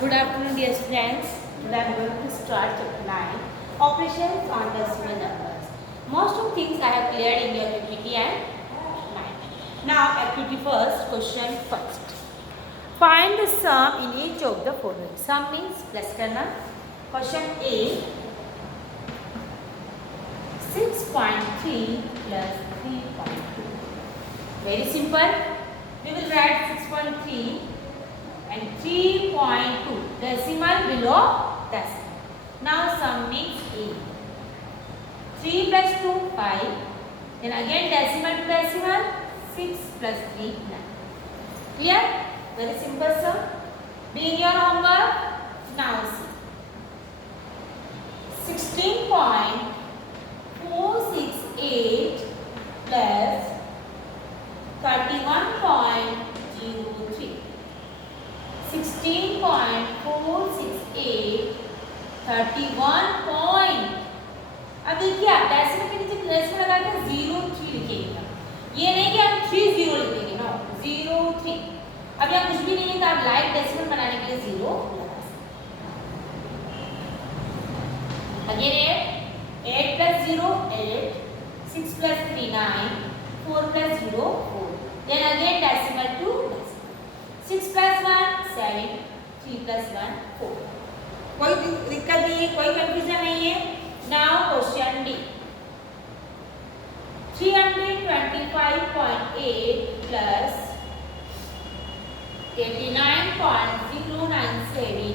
Good afternoon, dear friends. Today I am going to start chapter 9, operations on decimal numbers. Most of things I have cleared in your activity and 9. Now, activity first, question first. Find the sum in each of the following. Sum means plus करना. Question A, 6.3 plus 3.2. Very simple. We will write 6.3 and 3.2 decimal below decimal. Now sum means A. 3 plus 2 5. Then again decimal to decimal 6 plus 3 9. Clear? Very simple sum. Doing your homework. Now see. 16.468 plus 31.03. 16.468 31 point. अब देखिए आप decimal के नीचे decimal लगा के 03 लिखेंगे. ये नहीं कि आप 30 लिखेंगे ना, 03. अब यहाँ कुछ भी नहीं है तो आप लाइट डेसिमल बनाने के लिए 0 लगा सकते. Again 8 plus 0 8, 6 plus 3 9, 4 plus 0 4. Then again decimal to decimal. 6 plus 1 7, 3 plus 1 4. कोई दिक्कत नहीं है, कोई कंफ्यूजन नहीं है. Now question D. 325.8 plus 89.097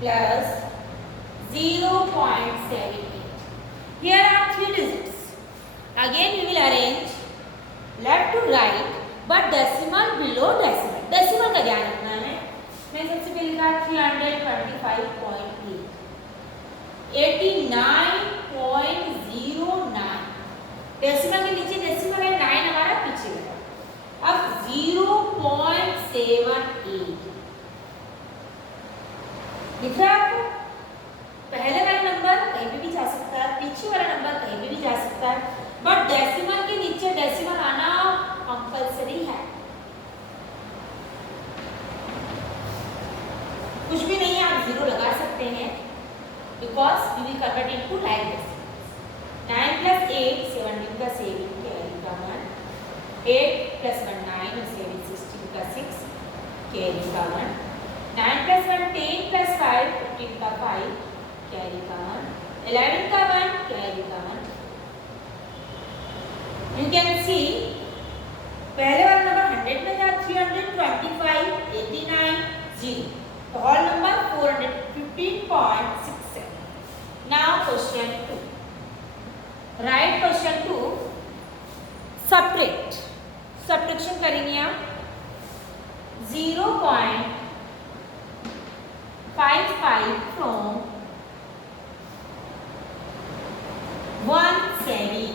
plus 0.78. Here are 3 digits. Again we will arrange left to right but decimal below decimal. Decimal का ध्यान रखना है. मैं सबसे पहले लिखा 325.8 89.09. डेसिमल के नीचे डेसिमल है, 9 हमारा पीछे लगा. अब 0.78 दिख रहा है आपको. पहले वाला नंबर कहीं पे भी जा सकता है, पीछे वाला नंबर कहीं पे भी जा सकता है, बट डेसिमल के नीचे डेसिमल आना कंपल्सरी है. कुछ भी नहीं है, आप 0 लगा सकते हैं because we will convert into like this. 9 plus 8 17 का 7 कैरी का 1. 8 plus 1 9 और 7 16 का 6 कैरी का 1. 9 plus 1 10 plus 5 15 का 5 कैरी का 1. 11 का 1 कैरी का 1. यू कैन सी पहले वाला नंबर 100 में था. 325 89 0. The whole number 415.67. Now question 2. Write question 2. Subtract. Subtraction करेंगे आप. 0.55 from 1/7.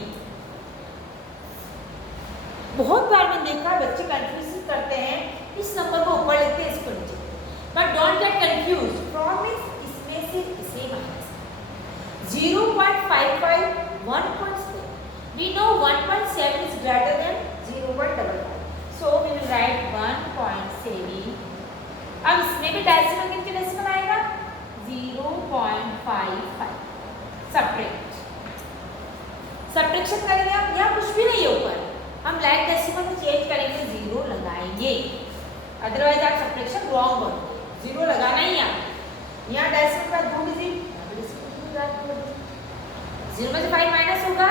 बहुत बार मैंने देखा बच्चे कंफ्यूज करते हैं, इस नंबर को ऊपर लिखते हैं, इसको नीचे. But don't get confused. From is इसमें से इसे minus. 0.55 1.7. We know 1.7 is greater than 0.55. So we will write 1.7. अब इसमें भी डेसिमल के नीचे डेसिमल आएगा 0.55. Subtract. Subtraction करेंगे आप. यहाँ कुछ भी नहीं है ऊपर, हम लाइक डेसिमल में चेंज करेंगे, 0 लगाएंगे. अदरवाइज आप सब्ट्रैक्शन रॉन्ग बोलोगे. 0 लगाना ही है. यहाँ डेसिमल का 2 डिजिट, 0 में से 5 माइनस होगा.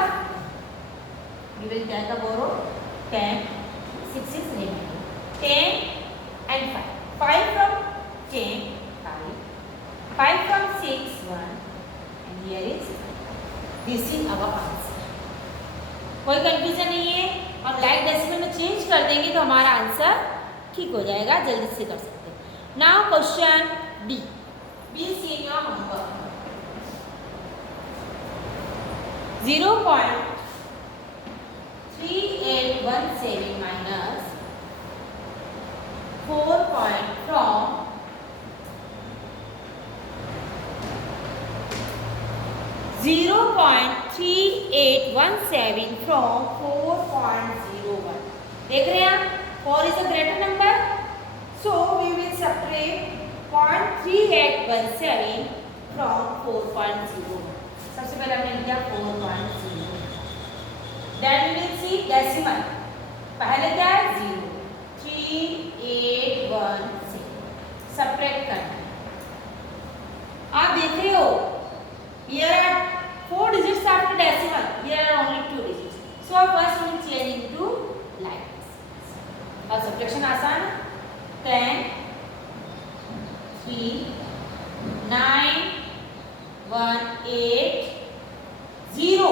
We will take a borrow 10, 6 is remaining. 10 and 5. 5 from 10, 5. 5 from 6, 1. And here is this is our answer. कोई कंफ्यूजन नहीं है. हम लाइक डेसिमल में चेंज कर देंगे तो हमारा आंसर ठीक हो जाएगा, जल्दी से कर सकते हैं. Now question B. B see your homework. 0.3817 minus 4 point from 0.3817 from 4.01. देख रहे हैं आप, 4 is a greater number, so we will subtract 0.38 3817 from 4.0। सबसे पहले हमने लिया 4.0। Then we will see decimal. पहले क्या है 0, 3817 सब्ट्रैक्ट करना है। आप देख रहे हो here are 4 digits after decimal, here are only 2 digits, so first we will change into like this। अब सब्ट्रैक्शन आसान है। 10 3 9 1 8 0।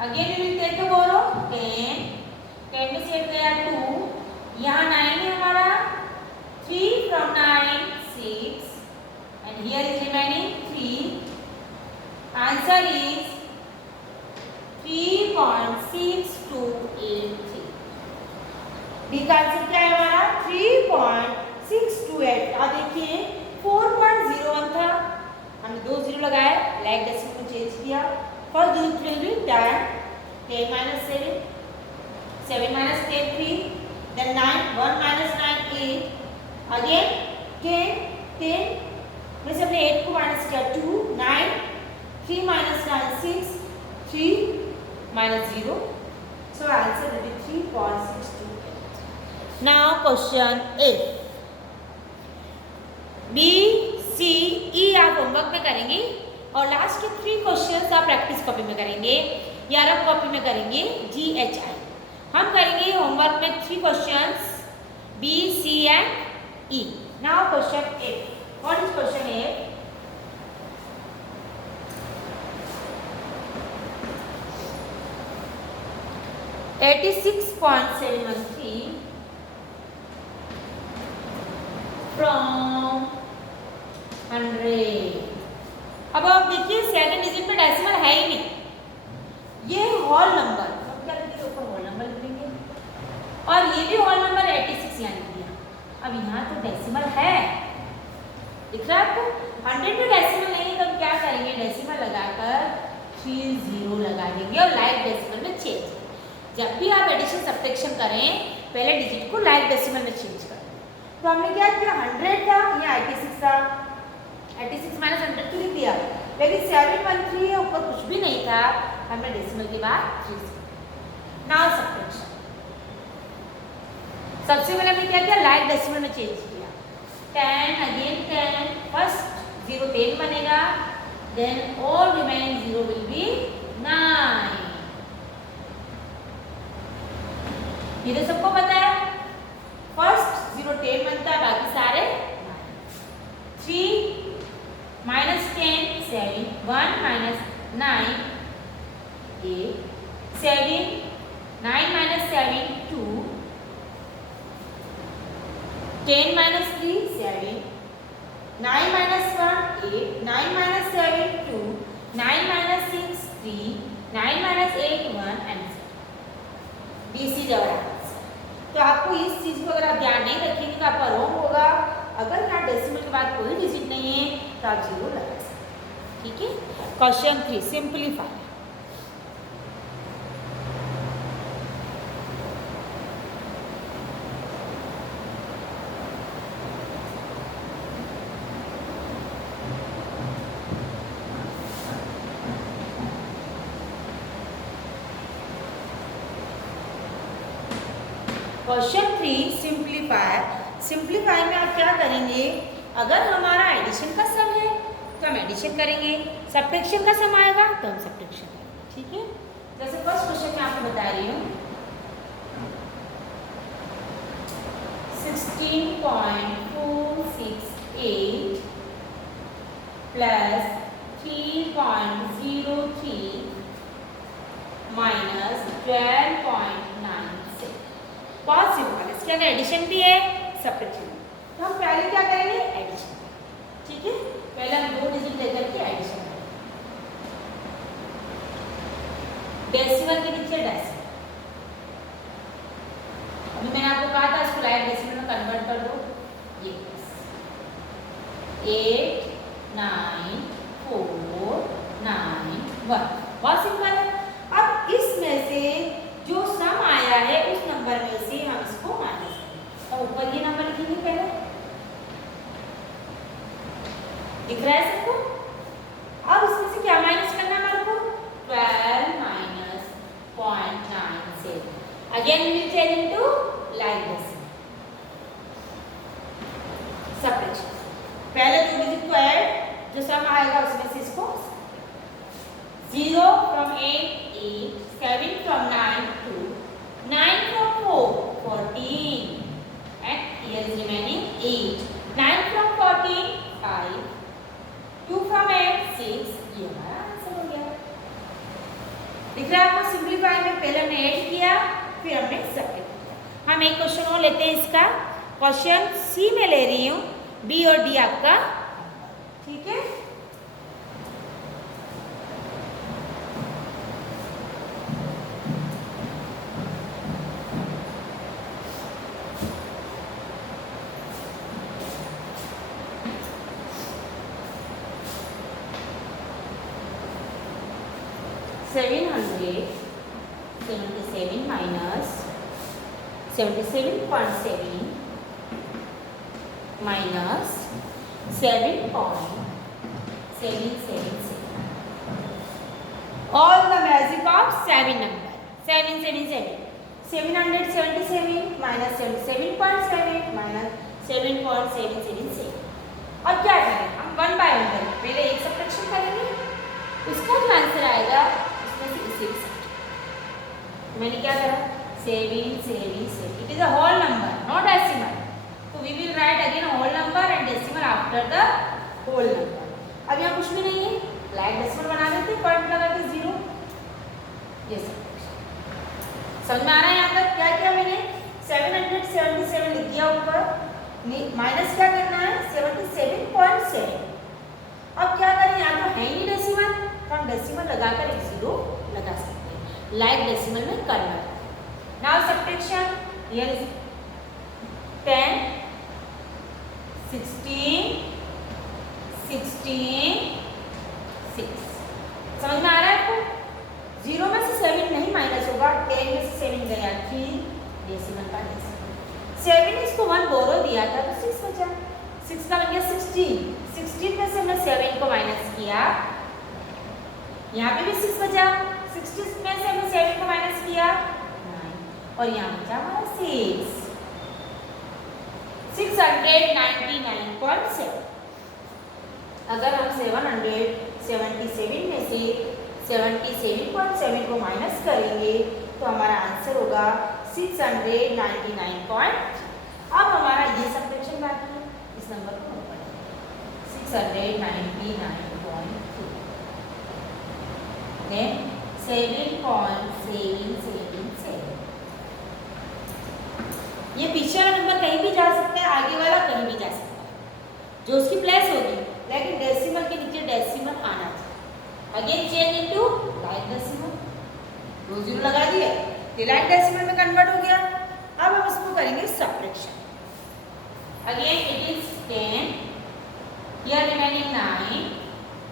Again we will take a borrow 10 में से गया 2, यहाँ 9 है हमारा, 3 from 9 6 and here is remaining 3। Answer is 3.6283। D का आंसर क्या है हमारा 3.628। अब देखिए 4.01 था, हमने 2 0 लगाए, लाइक डेसिमल में चेंज किया। First digit will be 10 10 minus 7 7 minus 10 3, then 9 1 minus 9 8, again 10 10 में से हमने 8 को माइनस किया 2 9 3 minus 9 6 3 minus 0, so answer will be 3.628। now question A, B C E आप होमवर्क में करेंगे और लास्ट के 3 क्वेश्चंस आप प्रैक्टिस कॉपी में करेंगे या रफ कॉपी में करेंगे GHI। हम करेंगे होमवर्क में 3 questions B C and E। now question A, what is question A? $86.713 from 100। अब आप देखिए सेकंड डिजिट में डेसिमल है ही नहीं, ये होल नंबर, हम क्या लिखेंगे ऊपर होल नंबर लिखेंगे, और ये भी होल नंबर 86 यहाँ लिख दिया। अब यहाँ तो डेसिमल है, दिख रहा है आपको। 100 में डेसिमल नहीं है तो हम क्या करेंगे, डेसिमल लगाकर 30 लगा देंगे और लाइक डेसिमल में चेंज। जब भी आप एडिशन सब्ट्रैक्शन करें पहले डिजिट को लाइक डेसिमल में चेंज करें। तो हमने क्या किया 100 था, यहाँ 86 था, 86 माइनस 100 तो लिख दिया, लेकिन 713 है ऊपर कुछ भी नहीं था, हमने डेसिमल के बाद 3। Now subtraction. सबसे पहले हमने क्या किया, लाइक डेसिमल में चेंज किया। 10 अगेन 10, फर्स्ट 0 10 बनेगा, then all remaining 0 will be 9। ये तो सबको पता है, फर्स्ट 0 10 बनता है, बाकी सारे 3 minus 10 7 1 minus 9 8 7 9 minus 7 2 10 minus 3 7 9 minus 1 8 9 minus 7 2 9 minus 6 3 9 minus 8 1 and BC जवाब। तो आपको इस चीज को अगर आप ध्यान नहीं रखेंगे तो आपका रॉन्ग होगा। अगर यहाँ डेसिमल के बाद कोई डिजिट नहीं है तो आप 0 लगा सकते, ठीक है। Question 3 simplify. Question 3 simplify. Simplify में आप क्या करेंगे, अगर हमारा एडिशन का सम है तो हम एडिशन करेंगे, सब्ट्रैक्शन का सम आएगा तो हम सब्ट्रैक्शन करेंगे, ठीक है। जैसे फर्स्ट क्वेश्चन मैं आपको बता रही हूँ 16.468 प्लस 3.03 माइनस 12.96। बहुत सिंपल है, इसके अंदर एडिशन भी है सब्ट्रैक्शन भी। तो हम पहले क्या करेंगे, एडिशन, ठीक है। पहले हम 2 डिजिट लेकर के एडिशन करेंगे, डेसिमल के नीचे डेसिमल। अभी मैंने आपको कहा था इसको लाइक डेसिमल में कन्वर्ट कर दो, ये 8 9 4 9 1। बहुत सिंपल है। अब इसमें से जो सम आया है उस नंबर में से हम इसको माइनस करेंगे, और ऊपर ये नंबर लिखेंगे पहले दिख रहा है सबको? अब इसमें से क्या माइनस करना है हमारे को? 12 minus 0.97. Again we will change into like this. Subtraction. पहले दो डिजिट को ऐड, जो सम आएगा उसमें से इसको 0 from 8 8, 7 from 9 2, 9 from 4 14, and here is remaining 8. 9 from 14 5, 2 from 8 6. ये हमारा आंसर हो गया। दिख रहा है आपको? सिंपलीफाई में पहले हमने ऐड किया, फिर हमने सब्ट्रैक्ट किया। हम एक क्वेश्चन और लेते हैं इसका। क्वेश्चन सी में ले रही हूँ, बी और डी आपका, ठीक है? $777 minus 77.7 minus 7.777. All the magic of 7 number. 777. 777 minus 77.7 minus 7.777. अब क्या करें? हम 1 by 1 करें। पहले एक सब्ट्रैक्शन करेंगे, उसका जो आंसर आएगा उसमें से इसे भी सब्ट्रैक्ट। मैंने क्या करा? 7 7 7. It is a whole number, not decimal. So we will write again a whole number and decimal after the whole number. अब यहाँ कुछ भी नहीं है, ब्लैक डेसिमल बना देते, पॉइंट लगा के 0। ये सब्ट्रैक्शन समझ में आ रहा है? यहाँ तक क्या किया मैंने? 777 लिख दिया ऊपर, माइनस क्या करना है? 77.7। अब क्या करें? यहाँ तो है ही डेसिमल, तो हम डेसिमल लगाकर एक 0 लगा सकते हैं, लाइक डेसिमल में convert. Now subtraction, here is 10 16 16 6। समझ में आ रहा है आपको? 0 में से 7 नहीं माइनस होगा, 10 में से 7 गया, 3 डेसिमल का डेसिमल। 7 इसको 1 बोरो दिया था तो 6 बचा, 6 का बन गया 16। 16 में से हमने 7 को माइनस किया, यहाँ पे भी 6 बचा, 60 में से हमने 7 को माइनस किया 9, और यहाँ बचा हमारा 6। 699.7। अगर हम 777 में से 77.7 को माइनस करेंगे तो हमारा आंसर होगा 699. अब हमारा ये सब्ट्रैक्शन बाकी है, इस नंबर को नोट करेंगे 699.2, then 7.777. ये पीछे वाला नंबर कहीं भी जा सकता है, आगे वाला कहीं भी जा सकता है, जो उसकी प्लेस होगी, लेकिन डेसिमल के नीचे डेसिमल आना चाहिए। Again change into like decimal, 2 0 लगा दिए, लाइक डेसिमल में कन्वर्ट हो गया। अब हम इसको करेंगे subtraction. Again it is 10, here remaining 9,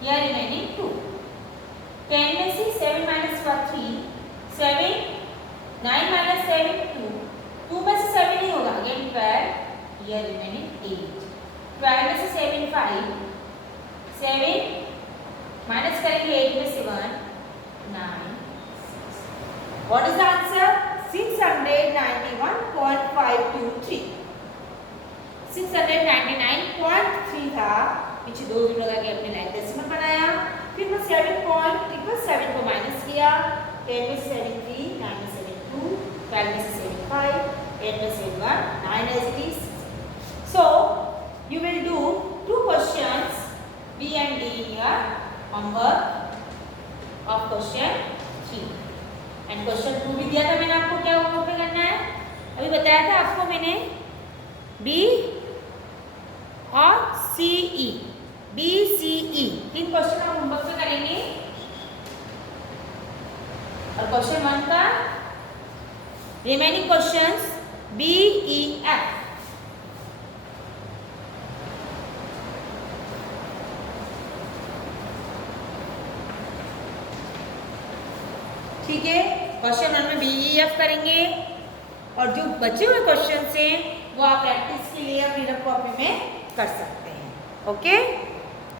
here remaining 2. 10 में से 7 minus 3, 7, 9 minus 7 2, 2 में से 7 नहीं होगा, अगेन 12, here remaining 8. 12 में से 7 5, 7 माइनस करेंगे 8 में से 1 9 6. What is the answer? 691.523. 699.3 था, पीछे 2 0 लगा के अपने लाइक डेसिमल बनाया, फिर मैं 7.7 को माइनस किया, 10 में 7 3, 9 में 7 2, 12 में 7 5, 8 में 7 1, 9 as it is. So you will do 2 questions B and D in your homework of question 3 and question 2 भी दिया था मैंने आपको, क्या होमवर्क में करना है अभी बताया था आपको मैंने, B और CE, BCE 3 क्वेश्चन हम होमवर्क में करेंगे, और क्वेश्चन 1 का रिमेनिंग क्वेश्चंस BEF। ठीक है, क्वेश्चन 1 में BEF करेंगे, और जो बचे हुए क्वेश्चन हैं वो आप प्रैक्टिस के लिए अपनी कॉपी में कर सकते हैं। ओके।